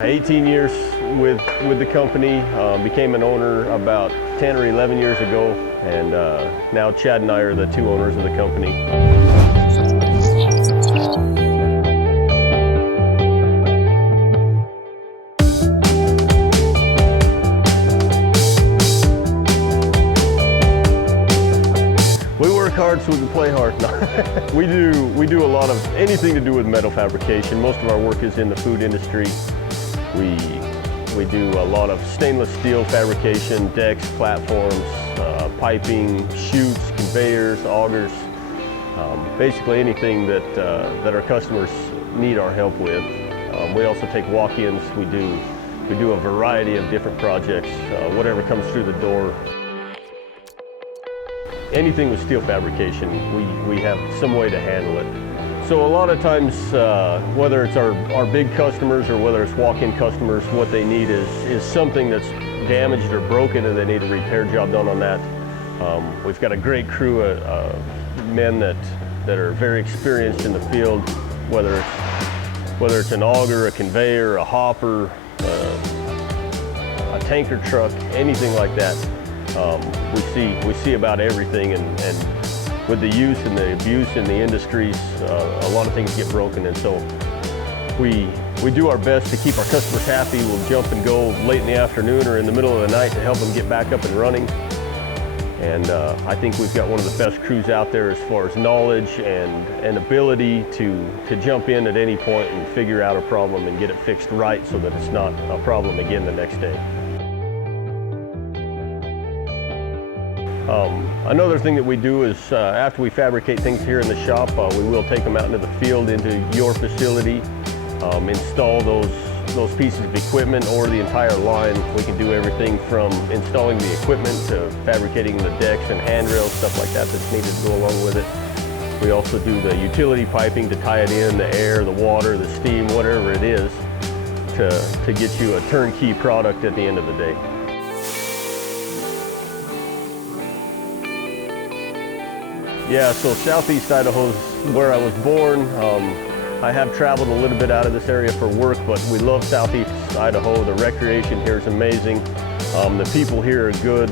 18 years with the company, became an owner about 10 or 11 years ago, and now Chad and I are the two owners of the company. We work hard so we can play hard. we do a lot of anything to do with metal fabrication. Most of our work is in the food industry. We do a lot of stainless steel fabrication, decks, platforms, piping, chutes, conveyors, augers, basically anything that our customers need our help with. We also take walk-ins. We do a variety of different projects, whatever comes through the door. Anything with steel fabrication, we have some way to handle it. So a lot of times, whether it's our big customers or whether it's walk-in customers, what they need is something that's damaged or broken and they need a repair job done on that. We've got a great crew of men that are very experienced in the field, whether it's an auger, a conveyor, a hopper, a tanker truck, anything like that. We see about everything, and with the use and the abuse in the industries, a lot of things get broken, and so we do our best to keep our customers happy. We'll jump and go late in the afternoon or in the middle of the night to help them get back up and running. And I think we've got one of the best crews out there as far as knowledge and ability to jump in at any point and figure out a problem and get it fixed right so that it's not a problem again the next day. Another thing that we do is after we fabricate things here in the shop, we will take them out into the field, into your facility, install those pieces of equipment or the entire line. We can do everything from installing the equipment to fabricating the decks and handrails, stuff like that that's needed to go along with it. We also do the utility piping to tie it in, the air, the water, the steam, whatever it is, to get you a turnkey product at the end of the day. Yeah, so Southeast Idaho is where I was born. I have traveled a little bit out of this area for work, but we love Southeast Idaho. The recreation here is amazing. The people here are good.